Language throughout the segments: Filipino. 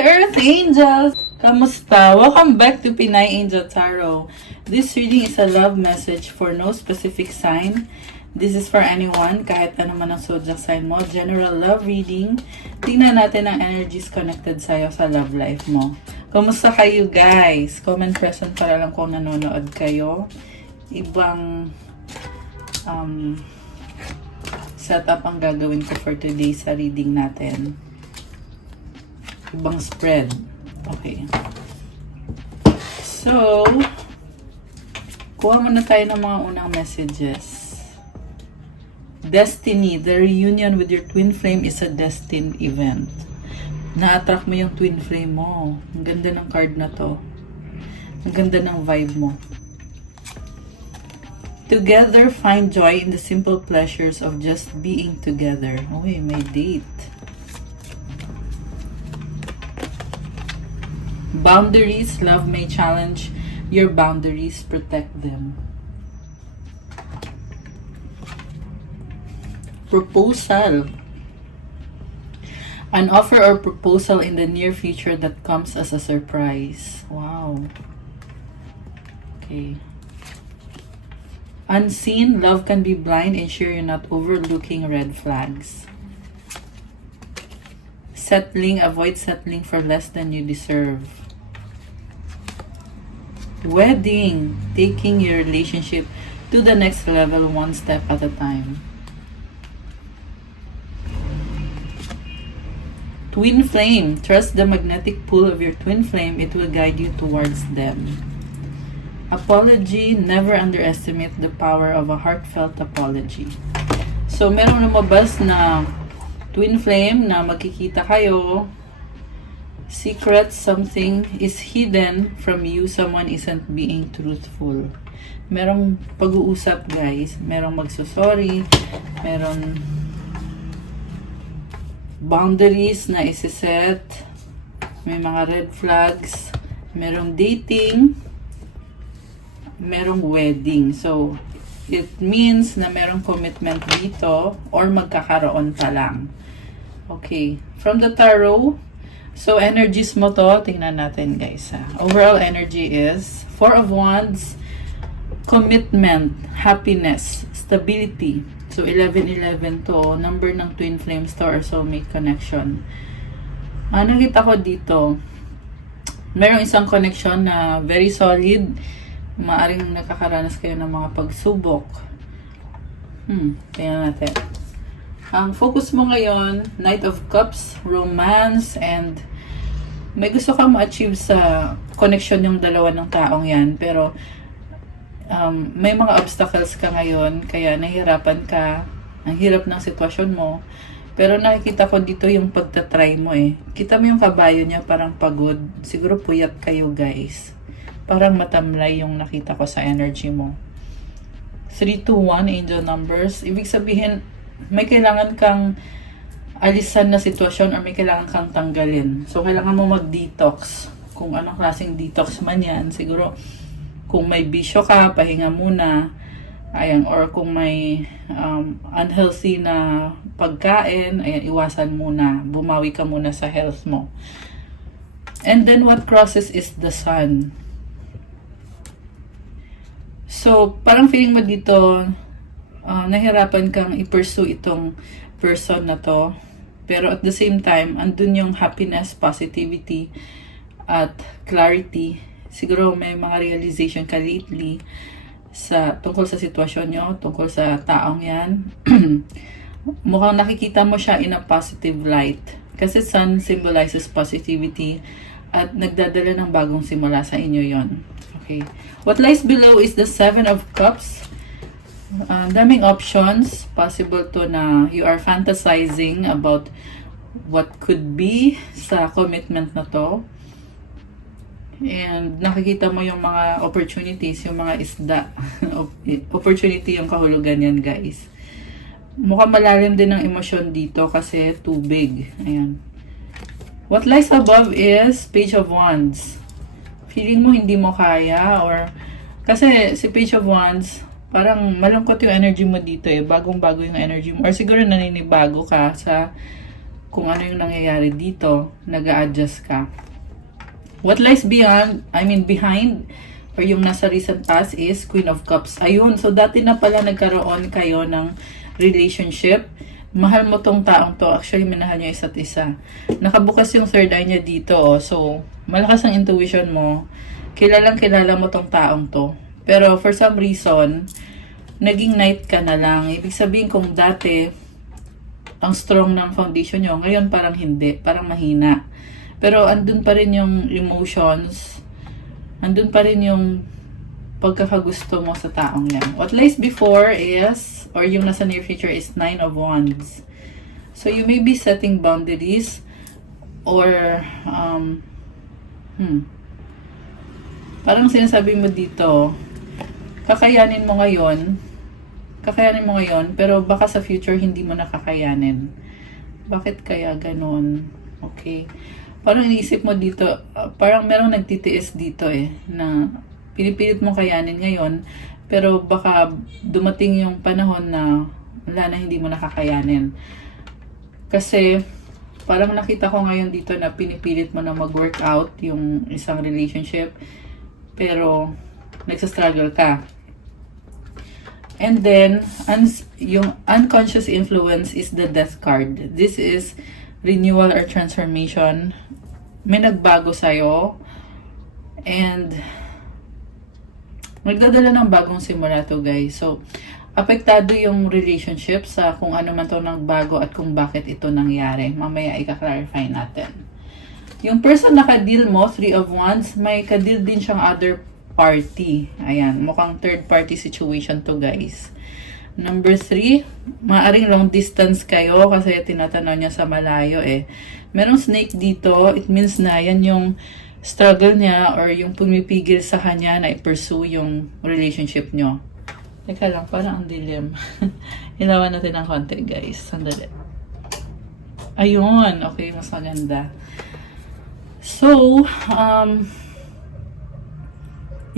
Earth Angels! Kamusta? Welcome back to Pinay Angel Tarot. This reading is a love message for no specific sign. This is for anyone, kahit ano man ang zodiac sign mo. General love reading. Tingnan natin ang energies connected sa'yo sa love life mo. Kamusta kayo guys? Comment present para lang kung nanonood kayo. Ibang setup ang gagawin ko for today sa reading natin. Ibang spread. Okay. So, kuha muna tayo ng mga unang messages. Destiny. The reunion with your twin flame is a destined event. Na-attract mo yung twin flame mo. Ang ganda ng card na to. Ang ganda ng vibe mo. Together, find joy in the simple pleasures of just being together. Uy, may date. Boundaries. Love may challenge your boundaries. Protect them. Proposal. An offer or proposal in the near future that comes as a surprise. Wow. Okay. Unseen. Love can be blind. Ensure you're not overlooking red flags. Settling. Avoid settling for less than you deserve. Wedding. Taking your relationship to the next level one step at a time. Twin flame. Trust the magnetic pull of your twin flame. It will guide you towards them. Apology. Never underestimate the power of a heartfelt apology. So, meron lumabas na twin flame na magkikita kayo. Secret. Something is hidden from you. Someone isn't being truthful. Merong pag-uusap guys. Merong magsusorry. Merong boundaries na isiset. May mga red flags. Merong dating. Merong wedding. So, it means na merong commitment dito or magkakaroon pa lang. Okay. From the tarot, so energies mo to, tingnan natin guys. Overall energy is Four of Wands, commitment, happiness, stability. So 11-11 to, number ng twin flames to or soulmate connection. Nakita ko dito, merong isang connection na very solid. Maaring nakakaranas kayo ng mga pagsubok. Tingnan natin. Ang focus mo ngayon, Knight of Cups, romance, and may gusto kang ma-achieve sa connection yung dalawa ng taong yan. Pero may mga obstacles ka ngayon, kaya nahihirapan ka. Ang hirap ng sitwasyon mo. Pero nakikita ko dito yung pagtatry mo eh. Kita mo yung kabayo niya, parang pagod. Siguro puyat kayo guys. Parang matamlay yung nakita ko sa energy mo. 3, 2, 1, angel numbers. Ibig sabihin, may kailangan kang alisan na sitwasyon or may kailangan kang tanggalin. So, kailangan mo mag-detox. Kung anong klaseng detox man yan. Siguro, kung may bisyo ka, pahinga muna. Ayan, or kung may unhealthy na pagkain, ayan, iwasan muna. Bumawi ka muna sa health mo. And then, what crosses is the sun. So, parang feeling mo dito, nahirapan kang i-pursue itong person na to. Pero at the same time, andun yung happiness, positivity, at clarity. Siguro may mga realization ka lately tungkol sa sitwasyon nyo, tungkol sa taong yan. Mukhang nakikita mo siya in a positive light. Kasi sun symbolizes positivity at nagdadala ng bagong simula sa inyo yon. Okay. What lies below is the Seven of Cups. Daming options. Possible to na you are fantasizing about what could be sa commitment na to. And nakikita mo yung mga opportunities, yung mga isda. Opportunity yung kahulugan yan guys. Mukhang malalim din ang emosyon dito kasi tubig. Ayan. What lies above is Page of Wands. Feeling mo hindi mo kaya or kasi si Page of Wands parang malungkot yung energy mo dito eh. Bagong-bago yung energy mo. Or siguro naninibago ka sa kung ano yung nangyayari dito, nag-a-adjust ka. What lies behind, or yung nasa recent past is Queen of Cups. Ayun, so dati na pala nagkaroon kayo ng relationship. Mahal mo tong taong to. Actually, minahal niyo isa't isa. Nakabukas yung third eye niya dito. So, malakas ang intuition mo. Kilala mo tong taong to. Pero for some reason, naging Knight ka na lang. Ibig sabihin kung dati, ang strong ng foundation nyo, ngayon parang hindi. Parang mahina. Pero andun pa rin yung emotions. Andun pa rin yung pagkakagusto mo sa taong yan. What lies before is, or yung nasa near future is 9 of Wands. So you may be setting boundaries or parang sinasabi mo dito, kakayanin mo ngayon, pero baka sa future hindi mo nakakayanin. Bakit kaya ganun? Okay. Parang iniisip mo dito, parang merong nagtitiis dito na pinipilit mo kayanin ngayon, pero baka dumating yung panahon na wala na, hindi mo nakakayanin. Kasi parang nakita ko ngayon dito na pinipilit mo na mag-workout yung isang relationship, pero nagsastruggle ka. And then, yung unconscious influence is the Death card. This is renewal or transformation. May nagbago sa'yo. And magdadala ng bagong simula to, guys. So, apektado yung relationship sa kung ano man to nagbago at kung bakit ito nangyari. Mamaya i-clarify natin. Yung person na ka-deal mo, 3 of Wands, may ka-deal din siyang other party. Ayan, mukhang third party situation to, guys. Number 3, maaring long distance kayo kasi tinatanaw niya sa malayo Merong snake dito, it means na yan yung struggle niya or yung pumipigil sa kanya na i-pursue yung relationship nyo. Teka lang, parang ang dilim. Ilawan natin ng konti, guys. Sandali. Ayun, okay, mas maganda. So,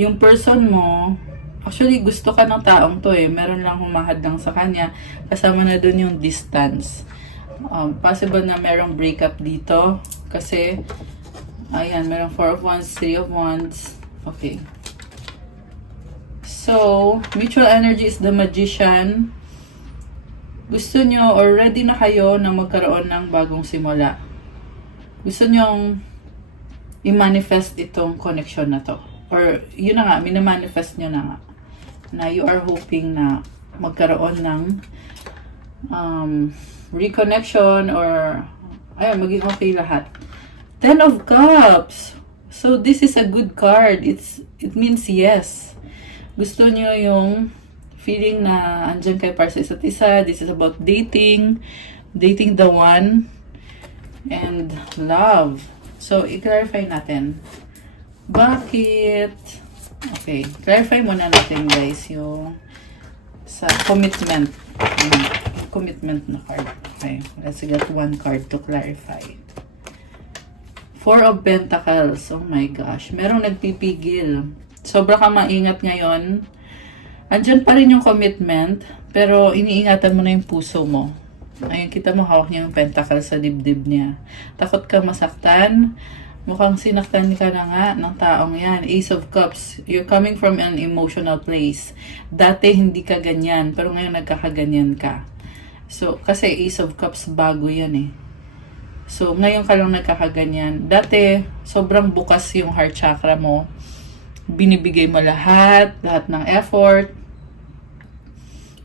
yung person mo, actually, gusto ka ng taong to Meron lang humahadlang sa kanya. Kasama na dun yung distance. Possible na merong breakup dito. Kasi, ayan, merong 4 of Wands, 3 of Wands. Okay. So, mutual energy is the Magician. Gusto nyo, or ready na kayo na magkaroon ng bagong simula. Gusto nyong i-manifest itong connection na to. Or, yun na nga, minamanifest nyo na nga. Na you are hoping na magkaroon ng reconnection or ayun, maging okay lahat. 10 of Cups. So this is a good card. It means yes. Gusto nyo yung feeling na andyan kayo para sa isa't isa. This is about dating the one, and love. So i-clarify natin. Bakit? Okay, clarify muna natin, guys, yung sa commitment. Commitment na card. Okay, let's get one card to clarify. 4 of Pentacles. Oh my gosh. Merong nagpipigil. Sobra ka maingat ngayon. Andyan pa rin yung commitment, pero iniingatan mo na yung puso mo. Ayun, kita mo hawak niya yung Pentacles sa dibdib niya. Takot ka masaktan. Mukhang sinaktan ka na nga ng taong yan. Ace of Cups. You're coming from an emotional place. Dati hindi ka ganyan, pero ngayon nagkakaganyan ka. So, kasi Ace of Cups bago yan So, ngayon ka lang nagkakaganyan. Dati, sobrang bukas yung heart chakra mo. Binibigay mo lahat ng effort.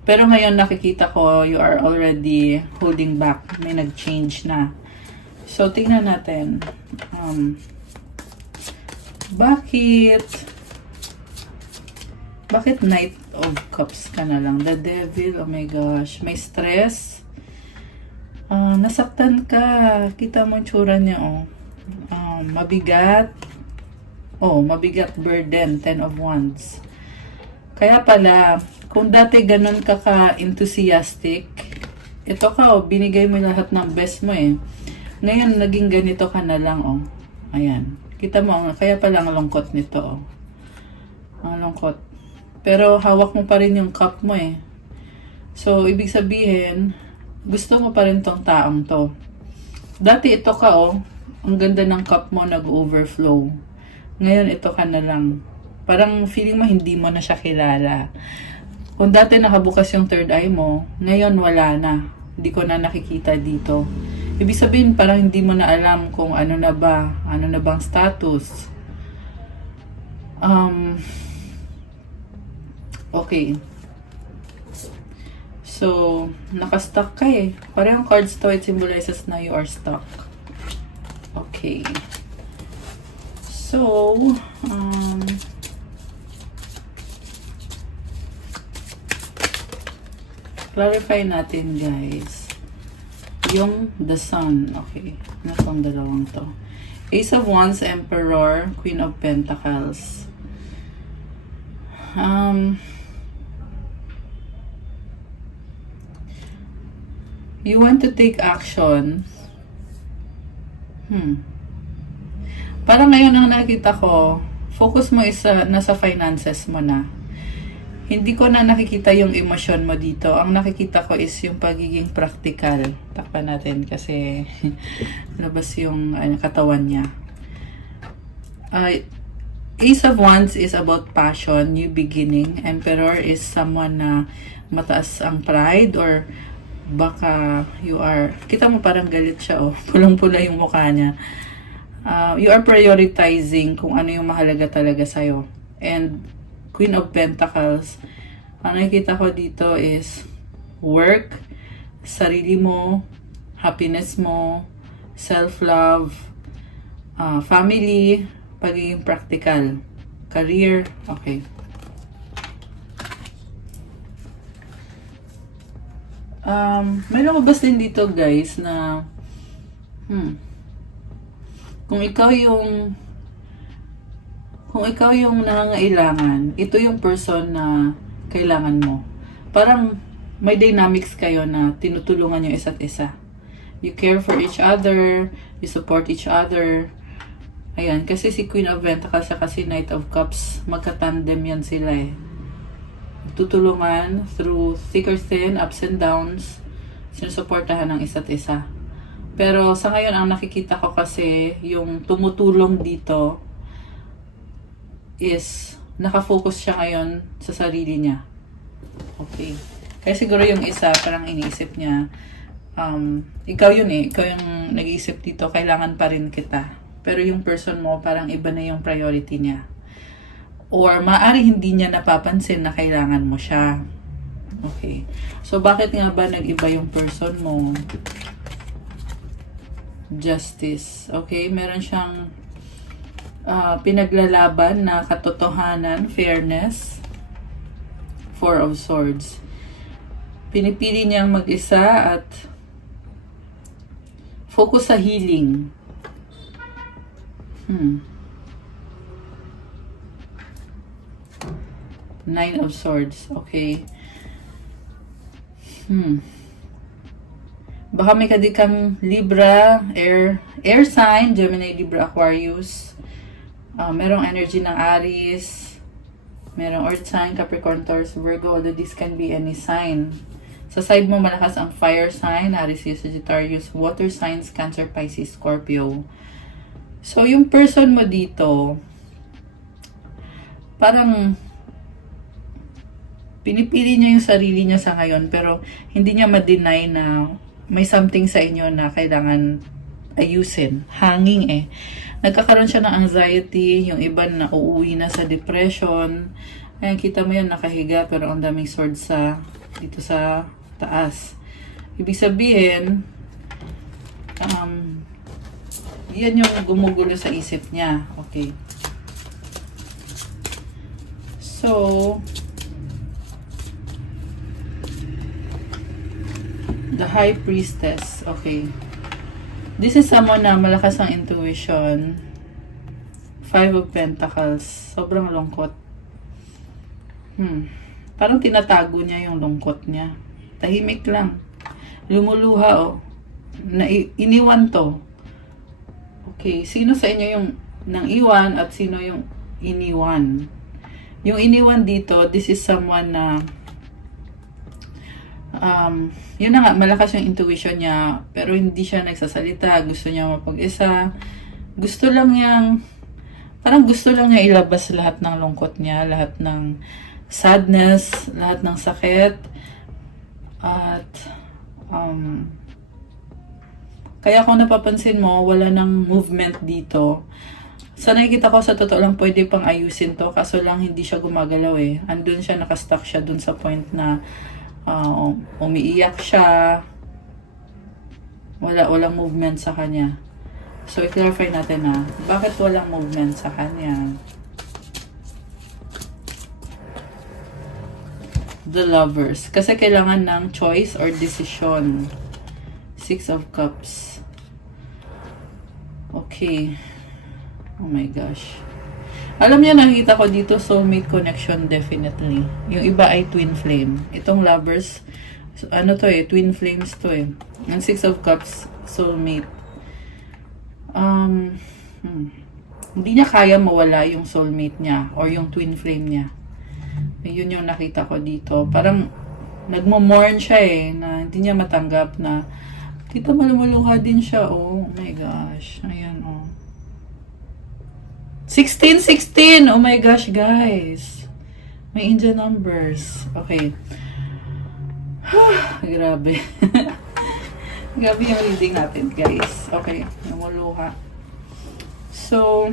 Pero ngayon nakikita ko, you are already holding back. May nag-change na. So, tingnan natin. Bakit Knight of Cups ka na lang? The Devil, oh my gosh. May stress. Nasaktan ka. Kita mo yung tsura niya, mabigat. Mabigat burden. 10 of Wands. Kaya pala, kung dati ganun ka ka-enthusiastic, ito ka, binigay mo lahat ng best mo Ngayon, naging ganito ka na lang, Ayan. Kita mo, kaya pala ang lungkot nito, Ang lungkot. Pero hawak mo pa rin yung cup mo, So, ibig sabihin, gusto mo pa rin tong taong to. Dati ito ka, oh. Ang ganda ng cup mo, nag-overflow. Ngayon, ito ka na lang. Parang feeling mo hindi mo na siya kilala. Kung dati nakabukas yung third eye mo, ngayon wala na. Hindi ko na nakikita dito. Ibig sabihin, parang hindi mo na alam kung ano na ba, ano na bang status. Okay. So, naka-stuck ka eh. Parang cards to, it symbolizes na you are stuck. Okay. So, clarify natin guys. Yung the sun. Okay. Ano tong dalawang to? Ace of Wands, Emperor, Queen of Pentacles. You want to take action. Parang ngayon ang nakikita ko, focus mo is nasa finances mo na. Hindi ko na nakikita yung emosyon mo dito. Ang nakikita ko is yung pagiging practical. Takpan natin kasi labas yung katawan niya. Ace of Wands is about passion, new beginning. Emperor is someone na mataas ang pride or baka you are, kita mo parang galit siya, oh. Pulang-pula yung mukha niya. You are prioritizing kung ano yung mahalaga talaga sa'yo. And Queen of Pentacles, ang nakikita ko dito is work, sarili mo, happiness mo, self-love, family, pagiging practical, career, okay. May lumabas din dito guys na kung ikaw yung nangangailangan, ito yung person na kailangan mo. Parang may dynamics kayo na tinutulungan yung isa't isa. You care for each other, you support each other. Ayan, kasi si Queen of Pentacles at si Knight of Cups, magka-tandem yan sila eh. Tutulungan through thick or thin, ups and downs, sinusuportahan ng isa't isa. Pero sa ngayon, ang nakikita ko kasi, yung tumutulong dito is nakafocus siya ngayon sa sarili niya. Okay. Kaya siguro yung isa, parang iniisip niya, ikaw yun eh, ikaw yung nag-iisip dito, kailangan pa rin kita. Pero yung person mo, parang iba na yung priority niya. Or maaari hindi niya napapansin na kailangan mo siya. Okay. So, bakit nga ba nag-iba yung person mo? Justice. Okay, meron siyang pinaglalaban na katotohanan, fairness. Four of Swords. Pinipili niyang mag-isa at focus sa healing. Nine of Swords. Okay. Baka may kadikang Libra, air sign, Gemini, Libra, Aquarius. Merong energy ng Aries. Merong earth sign, Capricorn, Taurus, Virgo. Although this can be any sign. Sa side mo, malakas ang fire sign, Aries, Sagittarius, water signs, Cancer, Pisces, Scorpio. So, yung person mo dito, parang pinipili niya yung sarili niya sa ngayon, pero hindi niya ma-deny na may something sa inyo na kailangan ayusin. Hanging eh. Nagkakaroon siya ng anxiety, yung iba na uuwi na sa depression. Ayan, kita mo yan, nakahiga, pero ang daming swords dito sa taas. Ibig sabihin, yan yung gumugulo sa isip niya. Okay. So, the High Priestess. Okay. This is someone na malakas ang intuition. Five of Pentacles. Sobrang lungkot. Parang tinatago niya yung lungkot niya. Tahimik lang. Lumuluha, oh. Iniwan to. Okay. Sino sa inyo yung nang iwan at sino yung iniwan? Yung iniwan dito, this is someone na Yun na nga, malakas yung intuition niya, pero hindi siya nagsasalita, gusto niya mapag-isa, gusto lang niyang, parang gusto lang niya ilabas lahat ng lungkot niya, lahat ng sadness, lahat ng sakit, at, kaya kung napapansin mo, wala nang movement dito. Sa nakikita ko, sa totoo lang, pwede pang ayusin to, kaso lang hindi siya gumagalaw eh. Andun siya, nakastuck siya dun sa point na umiiyak siya, walang movement sa kanya. So, i-clarify natin na, bakit walang movement sa kanya? The Lovers. Kasi kailangan ng choice or decision. Six of Cups. Okay. Oh my gosh. Alam niya, nakita ko dito, soulmate connection definitely. Yung iba ay twin flame. Itong lovers, ano to eh, twin flames to eh. Ang Six of Cups, soulmate. Hindi niya kaya mawala yung soulmate niya or yung twin flame niya. Yun yung nakita ko dito. Parang nagmo-mourn siya eh, na hindi niya matanggap na tita, malumuluha din siya. Oh my gosh. Ayan oh. 16! Oh my gosh, guys. May angel numbers. Okay. Grabe. Grabe yung reading natin, guys. Okay, namuluha. So,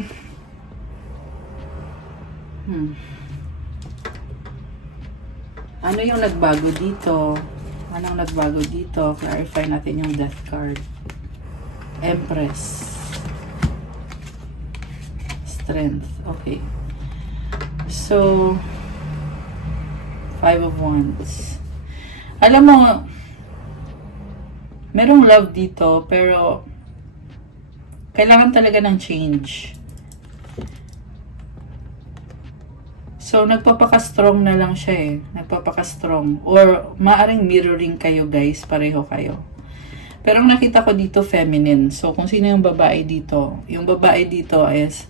ano yung nagbago dito? Anong nagbago dito? Clarify natin yung death card. Empress. Strength. Okay. So, Five of Wands. Alam mo, merong love dito, pero kailangan talaga ng change. So, nagpapaka-strong na lang siya eh. Nagpapaka-strong. Or, maaring mirroring kayo guys. Pareho kayo. Pero ang nakita ko dito, feminine. So, kung sino yung babae dito. Yung babae dito is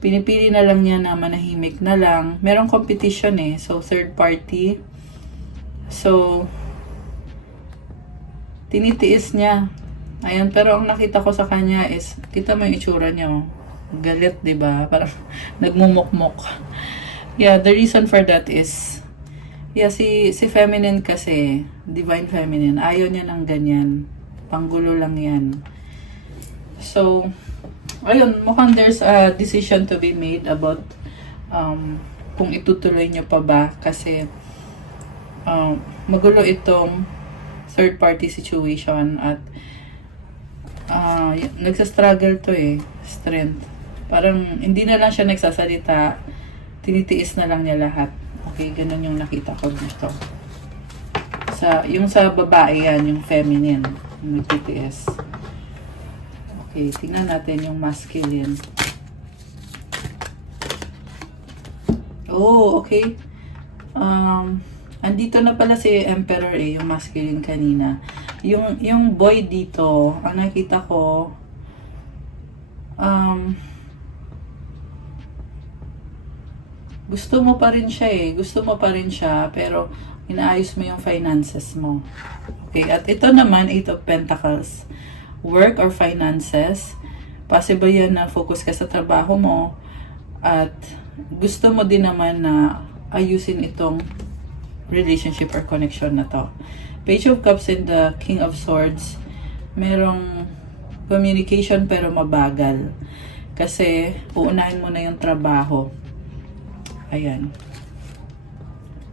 pinipili na lang niya na manahimik na lang. Merong competition eh. So, third party. So, tinitiis niya. Ayan, pero ang nakita ko sa kanya is, kita mo yung itsura niya. Oh. Galit, diba? Parang nagmumukmok. Yeah, the reason for that is, yeah, si feminine kasi, divine feminine, ayaw niya ng ganyan. Panggulo lang yan. So, ayun, mukhang there's a decision to be made about kung itutuloy nyo pa ba kasi magulo itong third party situation at nagsastruggle to eh, strength. Parang hindi na lang siya nagsasalita, tinitiis na lang niya lahat. Okay, ganun yung nakita ko dito. Yung sa babae yan, yung feminine, yung nagtitiis. Okay, tingnan natin yung masculine. Oh, okay. Andito na pala si Emperor eh, yung masculine kanina. Yung boy dito, ang nakita ko, gusto mo pa rin siya eh. Gusto mo pa rin siya, pero inaayos mo yung finances mo. Okay, at ito naman, 8 of Pentacles. Work or finances. Possible yan na focus ka sa trabaho mo. At gusto mo din naman na ayusin itong relationship or connection na to. Page of Cups and the King of Swords. Merong communication pero mabagal. Kasi uunahin mo na yung trabaho. Ayan.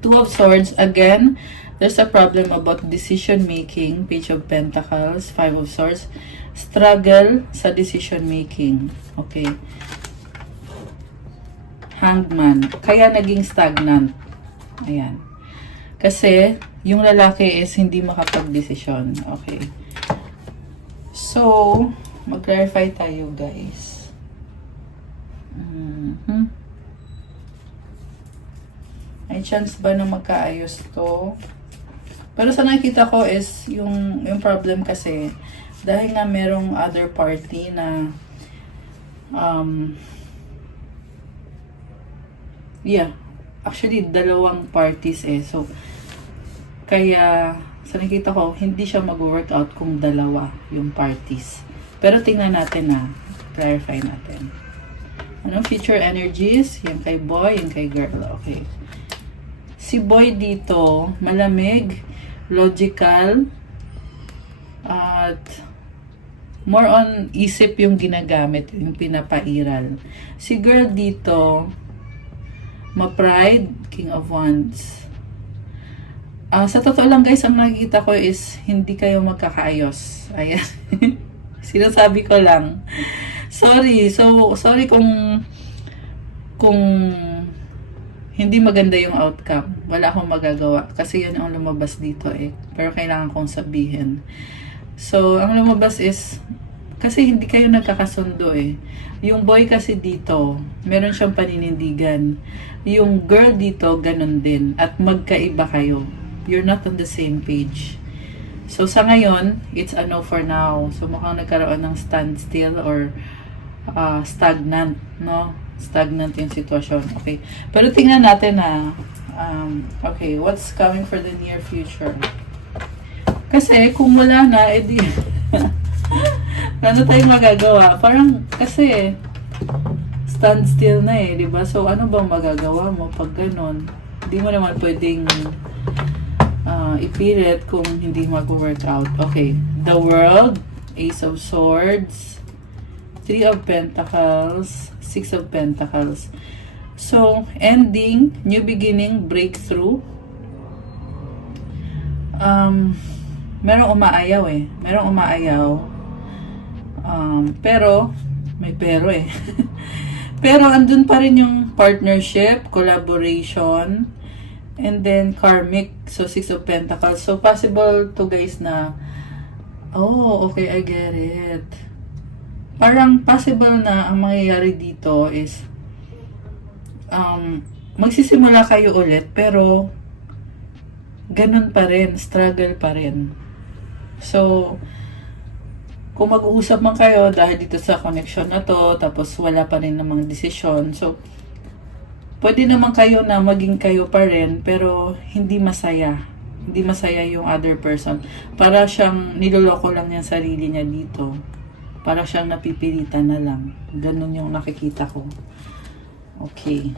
Two of Swords. Again, there's a problem about decision making. Page of Pentacles. Five of Swords. Struggle sa decision making. Okay. Hanged Man. Kaya naging stagnant. Ayan. Kasi, yung lalaki is hindi makapag-desisyon. Okay. So, mag-clarify tayo, guys. May chance ba na magkaayos to? Pero sa nakikita ko is, yung problem kasi, dahil nga merong other party na, yeah, actually, dalawang parties eh. So, kaya sa nakita ko, hindi siya mag-workout kung dalawa yung parties. Pero tingnan natin na, clarify natin. Anong future energies? Yung kay boy, yung kay girl. Okay. Si boy dito, malamig, logical, at more on isip yung ginagamit, yung pinapairal. Si girl dito, ma-pride, King of Wands. Sa totoo lang guys, ang nakikita ko is hindi kayo magkakaayos. Ayan. Sinasabi ko lang. Sorry. So, sorry kung hindi maganda yung outcome. Wala akong magagawa. Kasi yun ang lumabas dito eh. Pero kailangan kong sabihin. So, ang lumabas is, kasi hindi kayo nagkakasundo eh. Yung boy kasi dito, meron siyang paninindigan. Yung girl dito, ganun din. At magkaiba kayo. You're not on the same page. So, sa ngayon, it's a no for now. So, mukhang nagkaroon ng standstill or stagnant, no? Stagnant yung sitwasyon. Okay. Pero tingnan natin na, okay, what's coming for the near future? Kasi, kung wala na, edi, ano tayong magagawa? Parang, kasi, standstill na eh, di ba? So, ano bang magagawa mo pag ganun? Hindi mo naman pwedeng ipilit kung hindi mag-workout. Okay. The World, Ace of Swords, Three of Pentacles, Six of Pentacles. So, ending, new beginning, breakthrough. Merong umaayaw eh. Merong umaayaw. Pero, may pero eh. Pero, andun pa rin yung partnership, collaboration, and then karmic. So, Six of Pentacles. So, possible to guys na, oh, okay, I get it. Parang possible na ang mangyayari dito is, magsisimula kayo ulit, pero, ganun pa rin, struggle pa rin. So, kung mag-uusap man kayo dahil dito sa connection na to, tapos wala pa rin namang desisyon, so, pwede naman kayo na maging kayo pa rin, pero hindi masaya. Hindi masaya yung other person. Para siyang niloloko lang yung sarili niya dito. Para siyang napipilitan na lang. Ganun yung nakikita ko. Okay.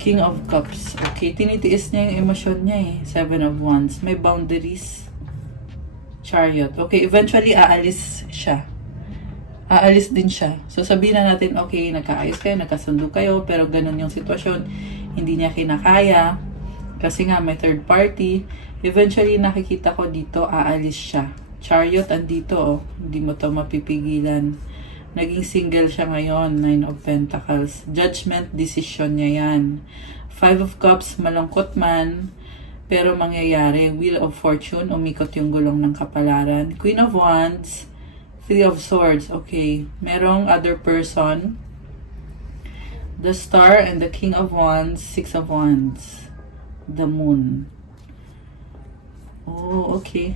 King of Cups. Okay, tinitiis niya yung emosyon niya eh. Seven of Wands. May boundaries. Chariot. Okay, eventually aalis siya. Aalis din siya. So sabihin na natin, okay, nagkaayos kayo, nagkasundo kayo, pero ganun yung sitwasyon. Hindi niya kinakaya. Kasi nga may third party. Eventually nakikita ko dito, aalis siya. Chariot andito oh. Hindi mo to mapipigilan. Naging single siya ngayon, Nine of Pentacles. Judgment, decision niya yan. Five of Cups, malungkot man, pero mangyayari. Wheel of Fortune, umikot yung gulong ng kapalaran. Queen of Wands, Three of Swords. Okay, merong other person. The Star and the King of Wands, Six of Wands. The Moon. Oh, okay.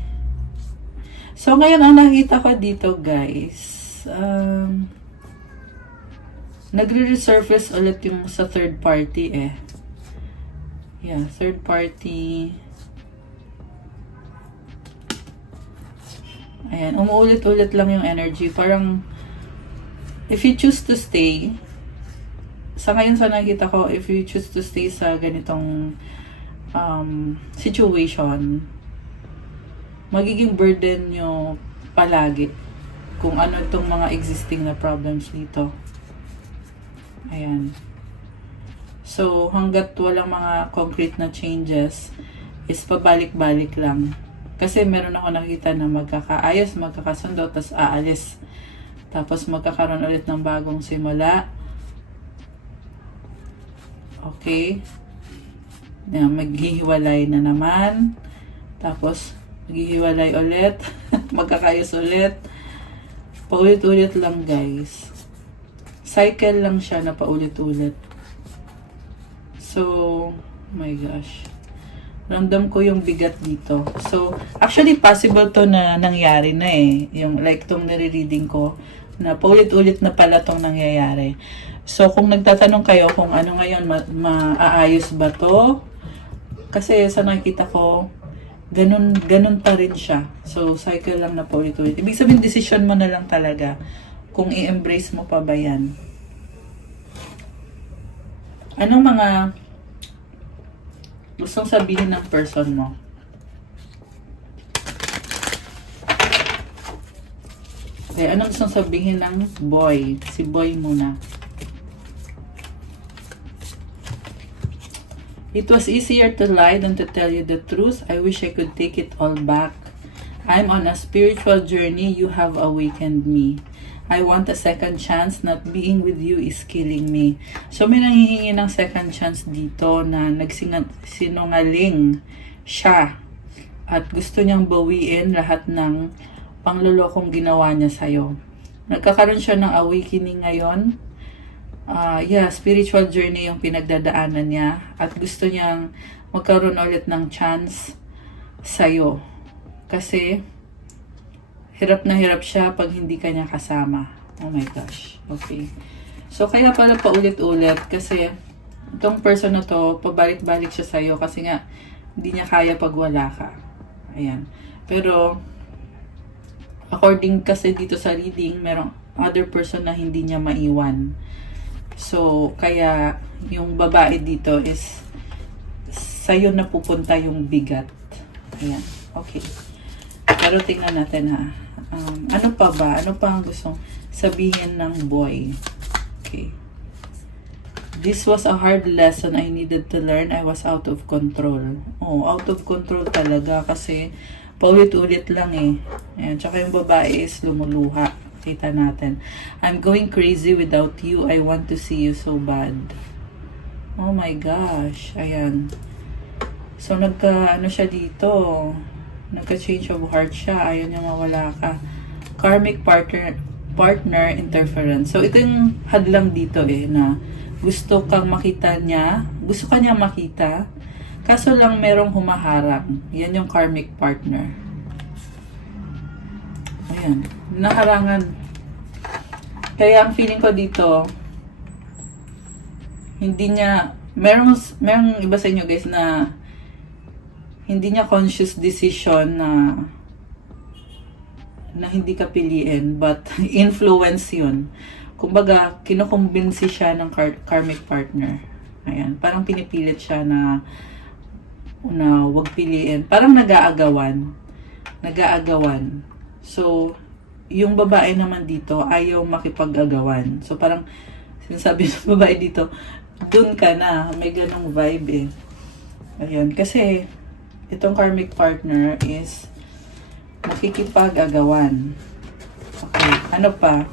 So, ngayon ang nakita ko dito, guys, nagre-resurface ulit yung sa third party eh. Yeah, third party. Ayan, umuulit-ulit lang yung energy. Parang, if you choose to stay, sa ngayon sa nakita ko, if you choose to stay sa ganitong situation, magiging burden nyo palagi kung ano itong mga existing na problems dito. Ayan. So, hanggat walang mga concrete na changes, is pabalik-balik lang. Kasi meron ako nakita na magkakaayos, magkakasundo, tapos aalis. Tapos magkakaroon ulit ng bagong simula. Okay. Ayan, maghihiwalay na naman. Tapos, maghihiwalay ulit. Magkakaayos ulit. Paulit-ulit lang guys. Cycle lang siya na paulit-ulit. So, my gosh. Ramdam ko yung bigat dito. So, actually possible to na nangyari na eh. Yung like tong nare-reading ko na paulit-ulit na pala tong nangyayari. So, kung nagtatanong kayo kung ano ngayon, maaayos ba to? Kasi sa nakikita ko, ganun pa rin siya. So, cycle lang na paulit-ulit. Ibig sabihin, decision mo na lang talaga kung i-embrace mo pa ba yan. Anong mga gustong sabihin ng person mo? Okay, anong gustong sabihin ng boy? Si boy muna. It was easier to lie than to tell you the truth. I wish I could take it all back. I'm on a spiritual journey. You have awakened me. I want a second chance. Not being with you is killing me. So may nanghihingi ng second chance dito na nagsinungaling siya at gusto niyang bawiin lahat ng panglolokong ginawa niya sa'yo. Nagkakaroon siya ng awakening ngayon. Spiritual journey yung pinagdadaanan niya at gusto niyang magkaroon ulit ng chance sa'yo. Kasi hirap na hirap siya pag hindi ka niya kasama. Oh my gosh. Okay. So, kaya pala paulit-ulit kasi itong person na to, pabalik-balik siya sa'yo kasi nga hindi niya kaya pag wala ka. Ayan. Pero, according kasi dito sa reading, merong other person na hindi niya maiwan. So, kaya yung babae dito is sa'yo na pupunta yung bigat. Ayan. Okay. Pero tingnan natin ha. Ano pa ba? Ano pa ang gustong sabihin ng boy? Okay. This was a hard lesson I needed to learn. I was out of control. Oh, out of control talaga kasi paulit-ulit lang eh. Ayan. Tsaka yung babae is lumuluha. Kita natin. I'm going crazy without you. I want to see you so bad. Oh my gosh. Ayan. So, ano siya dito. Nagka-change of heart siya. Ayaw niya mawala ka. Karmic partner interference. So, ito yung hadlang dito eh, na gusto kang makita niya. Gusto ka niya makita. Kaso lang merong humaharang. Yan yung karmic partner. Ayan. Naharangan. Kaya ang feeling ko dito, hindi niya, merong iba sa inyo guys na hindi niya conscious decision na hindi ka piliin, but influence yun. Kumbaga, kinukumbinsi siya ng karmic partner. Ayan. Parang pinipilit siya na wag piliin. Parang nag-aagawan. So, yung babae naman dito, ayaw makipag-agawan. So, parang sinasabi ng babae dito, dun ka na. May ganong vibe eh. Ayan. Kasi, itong karmic partner is makikipag-agawan. Okay. Ano pa?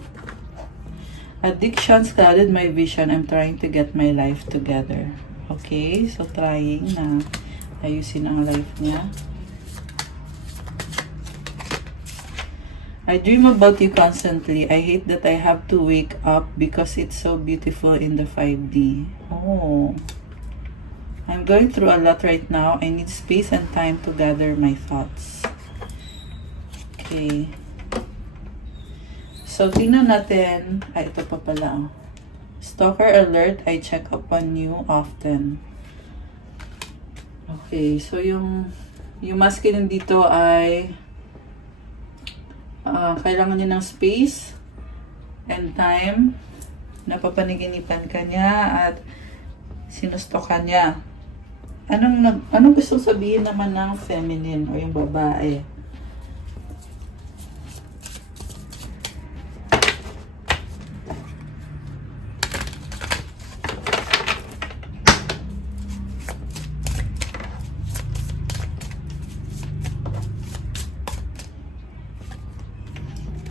Addictions clouded my vision. I'm trying to get my life together. Okay. So, trying na ayusin ang life niya. I dream about you constantly. I hate that I have to wake up because it's so beautiful in the 5D. Oh. I'm going through a lot right now. I need space and time to gather my thoughts. Okay. So, tingnan natin. Ay, ito pa pala. Stalker alert. I check up on you often. Okay. So, yung masculine dito ay kailangan niya ng space and time. Napapaniginipan ka niya at sinustokan niya. Anong gusto sabihin naman ng feminine o yung babae?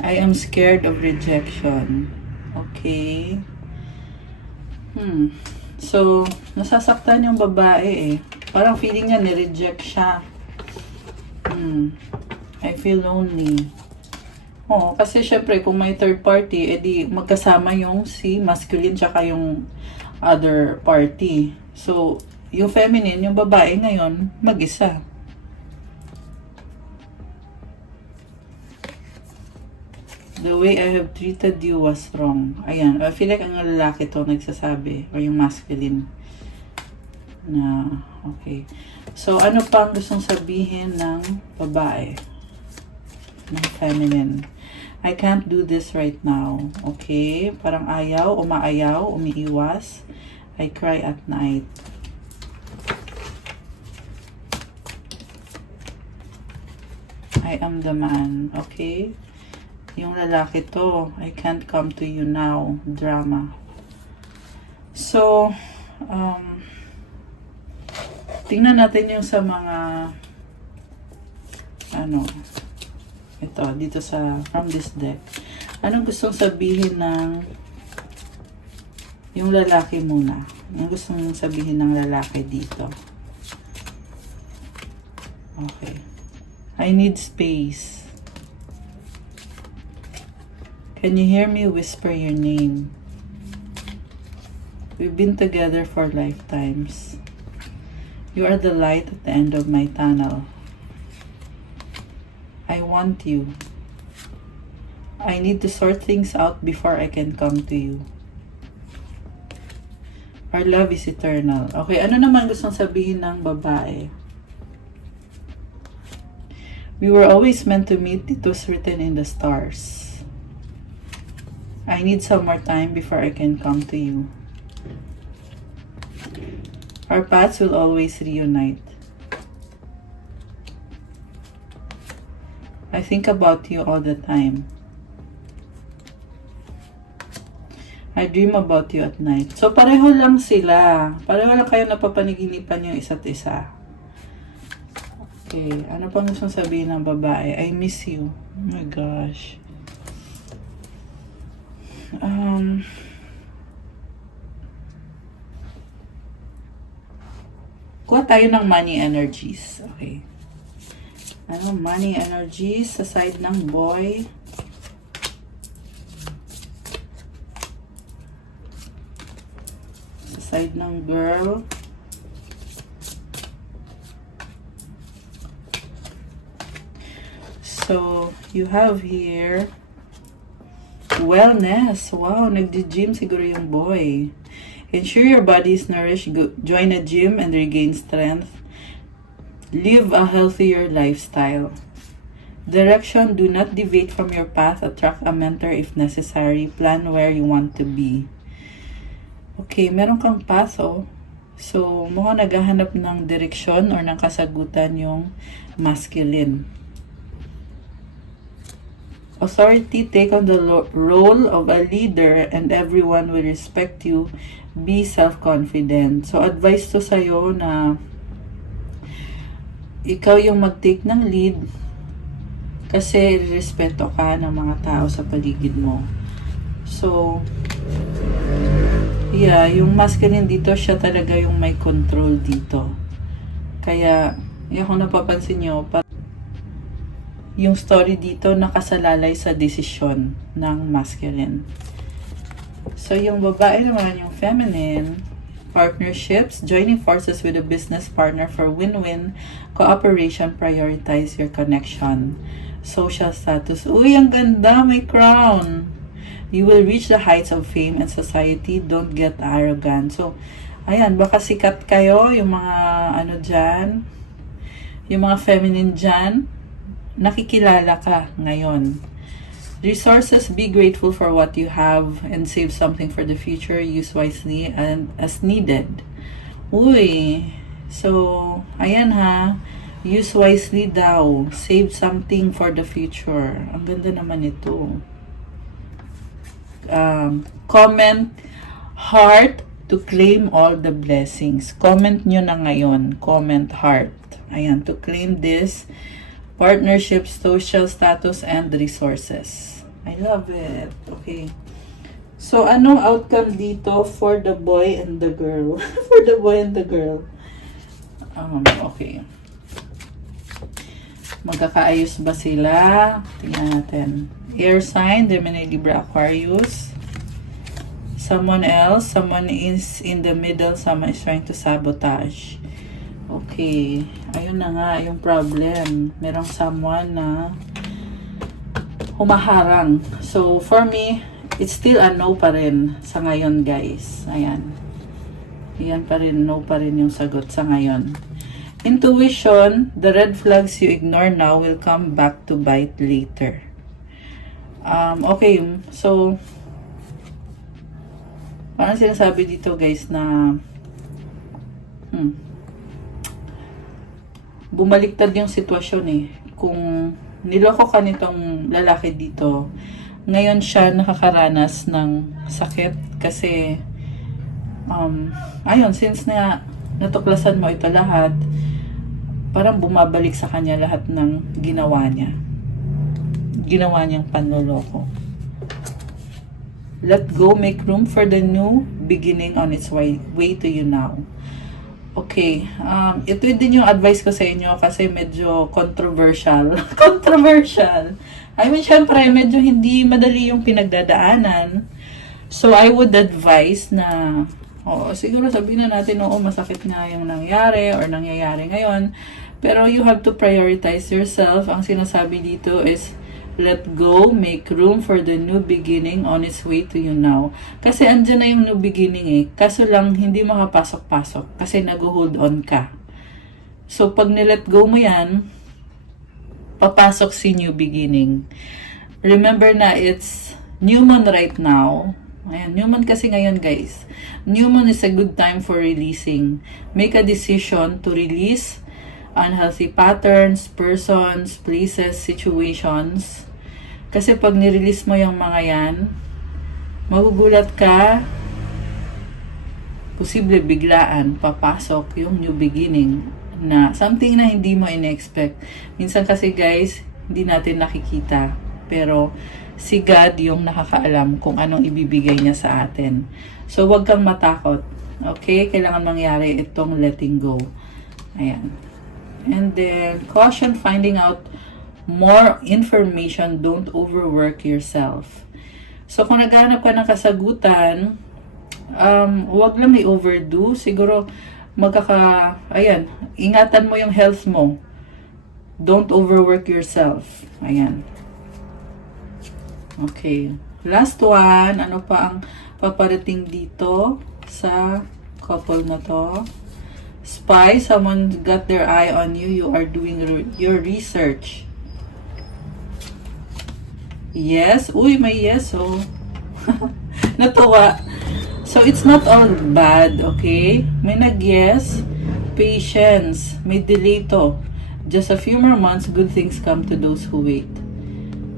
I am scared of rejection. Okay. So, nasasaktan yung babae eh. Parang feeling niya ni-reject siya. I feel lonely. Oh, kasi syempre kung may third party, edi magkasama yung si masculine tsaka yung other party. So, yung feminine, yung babae ngayon, mag-isa. The way I have treated you was wrong. Ayan. I feel like ang lalaki to nagsasabi. Or yung masculine. Na, okay. So, ano pa ang gustong sabihin ng babae? Ng feminine. I can't do this right now. Okay? Parang ayaw, umaayaw, umiiwas. I cry at night. I am the man. Okay? Yung lalaki to, I can't come to you now. Drama. So, tingnan natin yung sa mga ito, dito sa from this deck. Anong gustong sabihin ng yung lalaki muna? Anong gustong sabihin ng lalaki dito? Okay. I need space. Can you hear me whisper your name? We've been together for lifetimes. You are the light at the end of my tunnel. I want you. I need to sort things out before I can come to you. Our love is eternal. Okay, ano naman gustong sabihin ng babae? We were always meant to meet. It was written in the stars. I need some more time before I can come to you. Our paths will always reunite. I think about you all the time. I dream about you at night. So, pareho lang sila. Pareho lang kayo napapaniginipan yung isa't isa. Okay. Ano pang gusto sabihin ng babae? I miss you. Oh my gosh. Kuha tayo ng money energies. Okay. Money energies sa side ng boy. Sa side ng girl. So, you have here wellness. Wow, nagdi-gym siguro yung boy. Ensure your body is nourished. Join a gym and regain strength. Live a healthier lifestyle. Direction, do not deviate from your path. Attract a mentor if necessary. Plan where you want to be. Okay, meron kang path, oh. So, mukhang naghahanap ng direksyon or ng kasagutan yung masculine. Authority, take on the role of a leader and everyone will respect you. Be self-confident. So, advice to sa'yo na ikaw yung mag-take ng lead kasi respeto ka ng mga tao sa paligid mo. So, yeah, yung masculine dito, siya talaga yung may control dito. Kaya, yung kung napapansin nyo, yung story dito nakasalalay sa desisyon ng masculine. So, yung babae naman, yung feminine, partnerships, joining forces with a business partner for win-win, cooperation, prioritize your connection. Social status, uy, ang ganda, may crown. You will reach the heights of fame and society, don't get arrogant. So, ayan, baka sikat kayo, yung mga, dyan, yung mga feminine dyan, nakikilala ka ngayon. Resources, be grateful for what you have and save something for the future. Use wisely and as needed. Uy, so, ayan ha, use wisely daw. Save something for the future. Ang ganda naman ito. Comment heart to claim all the blessings. Comment nyo na ngayon. Comment heart. Ayan, to claim this partnerships, social status, and resources. I love it. Okay. So, anong outcome dito for the boy and the girl? For the boy and the girl. Okay. Magkakaayos ba sila? Tingnan natin. Air sign, Gemini, Libra, Aquarius. Someone else. Someone is in the middle. Someone is trying to sabotage. Okay. Ayun na nga, yung problem. Merong someone na humaharang. So, for me, it's still a no pa rin sa ngayon, guys. Ayan. Ayan pa rin, no pa rin yung sagot sa ngayon. Intuition, the red flags you ignore now will come back to bite later. Okay, so parang sinasabi dito guys na bumaliktad yung sitwasyon eh. Kung niloko ka nitong lalaki dito, ngayon siya nakakaranas ng sakit kasi ayun, since na natuklasan mo ito lahat, parang bumabalik sa kanya lahat ng ginawa niya. Ginawa niyang panloloko. Let go, make room for the new beginning on its way to you now. Okay, ito din yung advice ko sa inyo kasi medyo controversial. Controversial. I mean, syempre, medyo hindi madali yung pinagdadaanan. So, I would advise na, siguro sabihin na natin, masakit nga yung nangyari or nangyayari ngayon. Pero you have to prioritize yourself. Ang sinasabi dito is, let go, make room for the new beginning on its way to you now. Kasi andyan na yung new beginning eh. Kaso lang, hindi makapasok-pasok kasi nag-hold on ka. So, pag nilet go mo yan, papasok si new beginning. Remember na it's new moon right now. Ayan, new moon kasi ngayon guys. New moon is a good time for releasing. Make a decision to release unhealthy patterns, persons, places, situations. Kasi pag nirelease mo yung mga yan, magugulat ka, posible biglaan, papasok yung new beginning na something na hindi mo in-expect. Minsan kasi guys, hindi natin nakikita. Pero si God yung nakakaalam kung anong ibibigay niya sa atin. So, wag kang matakot. Okay? Kailangan mangyari itong letting go. Ayan. And then, caution finding out more information. Don't overwork yourself. So, kung naghanap ka ng kasagutan, huwag lang i-overdo. Siguro, ingatan mo yung health mo. Don't overwork yourself. Ayan. Okay. Last one. Ano pa ang paparating dito sa couple na to? Spy, someone got their eye on you. You are doing your research. Yes. Uy, may yes, oh. Natuwa. So, it's not all bad, okay? May nag-yes. Patience. May delay to. Just a few more months, good things come to those who wait.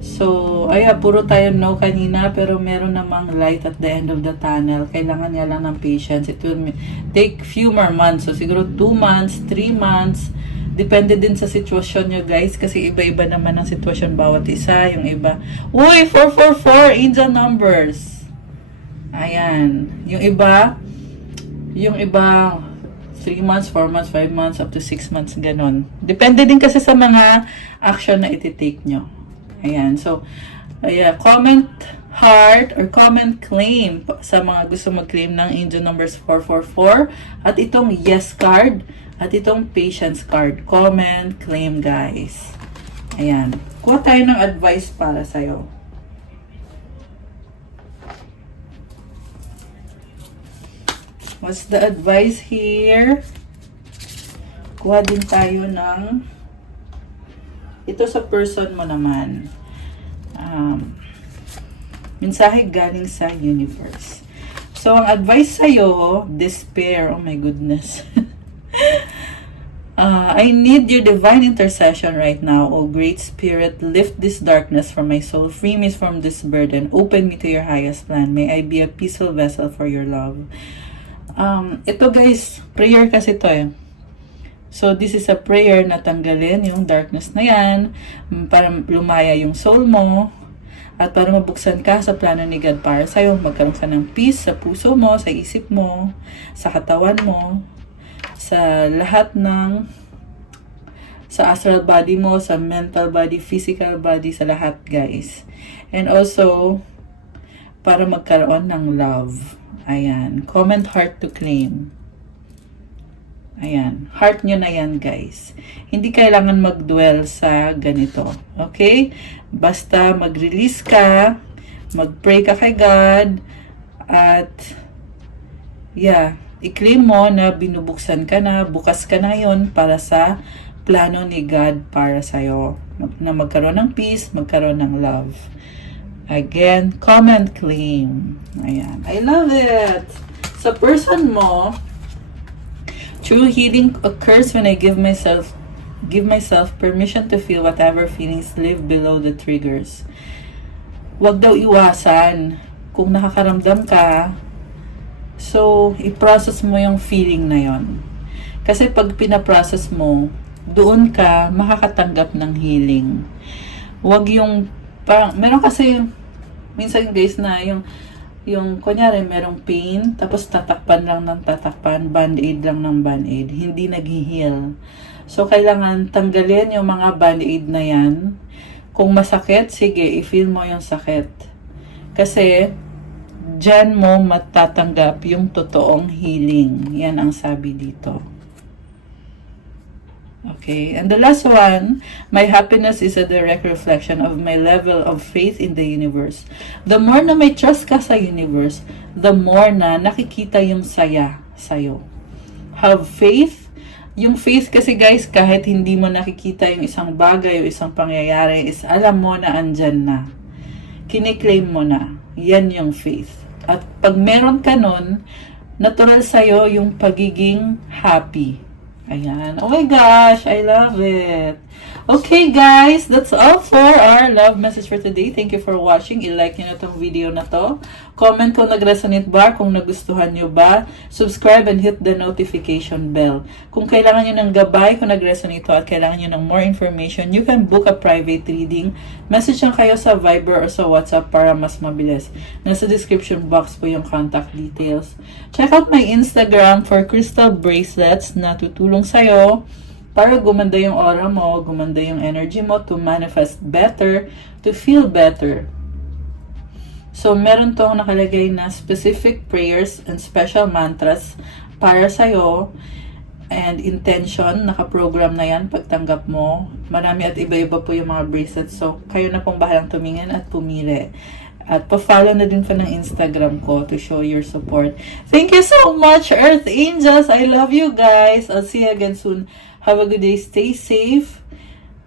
So, puro tayo no kanina, pero meron namang light at the end of the tunnel. Kailangan niya lang ng patience. It will take few more months. So, siguro 2 months, 3 months. Depende din sa sitwasyon nyo, guys. Kasi iba-iba naman ang sitwasyon bawat isa. Yung iba, uy, 444, angel numbers. Ayan. Yung iba, 3 months, 4 months, 5 months, up to 6 months, ganon. Depende din kasi sa mga action na iti-take nyo. Ayan. So, comment heart or comment claim sa mga gusto mag-claim ng angel numbers 444 at itong yes card at itong patience card. Comment, claim guys. Ayan. Kuha tayo ng advice para sa'yo. What's the advice here? Kuha din tayo ng ito sa person mo naman. Mensahe galing sa universe. So, ang advice sa'yo, despair. Oh my goodness. I need your divine intercession right now. Oh great spirit, lift this darkness from my soul. Free me from this burden. Open me to your highest plan. May I be a peaceful vessel for your love. Ito guys, prayer kasi to eh. So, this is a prayer na tanggalin yung darkness na yan para lumaya yung soul mo at para mabuksan ka sa plano ni God para sa'yo. Magkaroon ka ng peace sa puso mo, sa isip mo, sa katawan mo, sa lahat ng sa astral body mo, sa mental body, physical body, sa lahat guys. And also, para magkaroon ng love. Ayan. Comment heart to claim. Ayan. Heart nyo na yan, guys. Hindi kailangan mag-dwell sa ganito. Okay? Basta mag-release ka, mag-pray ka kay God, at i-claim mo na binubuksan ka na, bukas ka na yon para sa plano ni God para sa'yo. Na magkaroon ng peace, magkaroon ng love. Again, comment, claim. Ayan. I love it. Sa person mo, true healing occurs when I give myself permission to feel whatever feelings live below the triggers. Huwag daw iwasan. Kung nakakaramdam ka, so, i-process mo yung feeling na yon. Kasi pag pinaprocess mo, doon ka makakatanggap ng healing. Huwag yung, parang, meron kasi, minsan guys na yung kunyari, merong pain, tapos tatakpan lang ng tatakpan, band-aid lang ng band-aid, hindi nag-heal. So, kailangan tanggalin yung mga band-aid na yan. Kung masakit, sige, i-feel mo yung sakit. Kasi, dyan mo matatanggap yung totoong healing. Yan ang sabi dito. Okay, and the last one, my happiness is a direct reflection of my level of faith in the universe. The more na may trust ka sa universe, the more na nakikita yung saya sa'yo. Have faith. Yung faith kasi guys, kahit hindi mo nakikita yung isang bagay o isang pangyayari, is alam mo na andyan na. Kiniklaim mo na. Yan yung faith. At pag meron ka nun, natural sa'yo yung pagiging happy. Ayan. Oh my gosh, I love it. Okay guys, that's all for our love message for today. Thank you for watching. I-like nyo na itong video na to. Comment kung nag-resonate ba, kung nagustuhan nyo ba. Subscribe and hit the notification bell. Kung kailangan nyo ng gabay, kung nag-resonate to at kailangan nyo ng more information, you can book a private reading. Message lang kayo sa Viber or sa WhatsApp para mas mabilis. Nasa description box po yung contact details. Check out my Instagram for crystal bracelets na tutulong sa'yo para gumanda yung aura mo, gumanda yung energy mo to manifest better, to feel better. So, meron tong nakalagay na specific prayers and special mantras para sa'yo and intention, nakaprogram na yan pagtanggap mo. Marami at iba-iba po yung mga bracelets. So, kayo na pong bahalang tumingin at pumili. At pa-follow na din po ng Instagram ko to show your support. Thank you so much, Earth Angels. I love you guys. I'll see you again soon. Have a good day. Stay safe.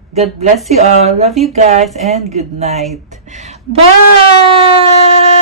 God bless you all. Love you guys and good night. Bye!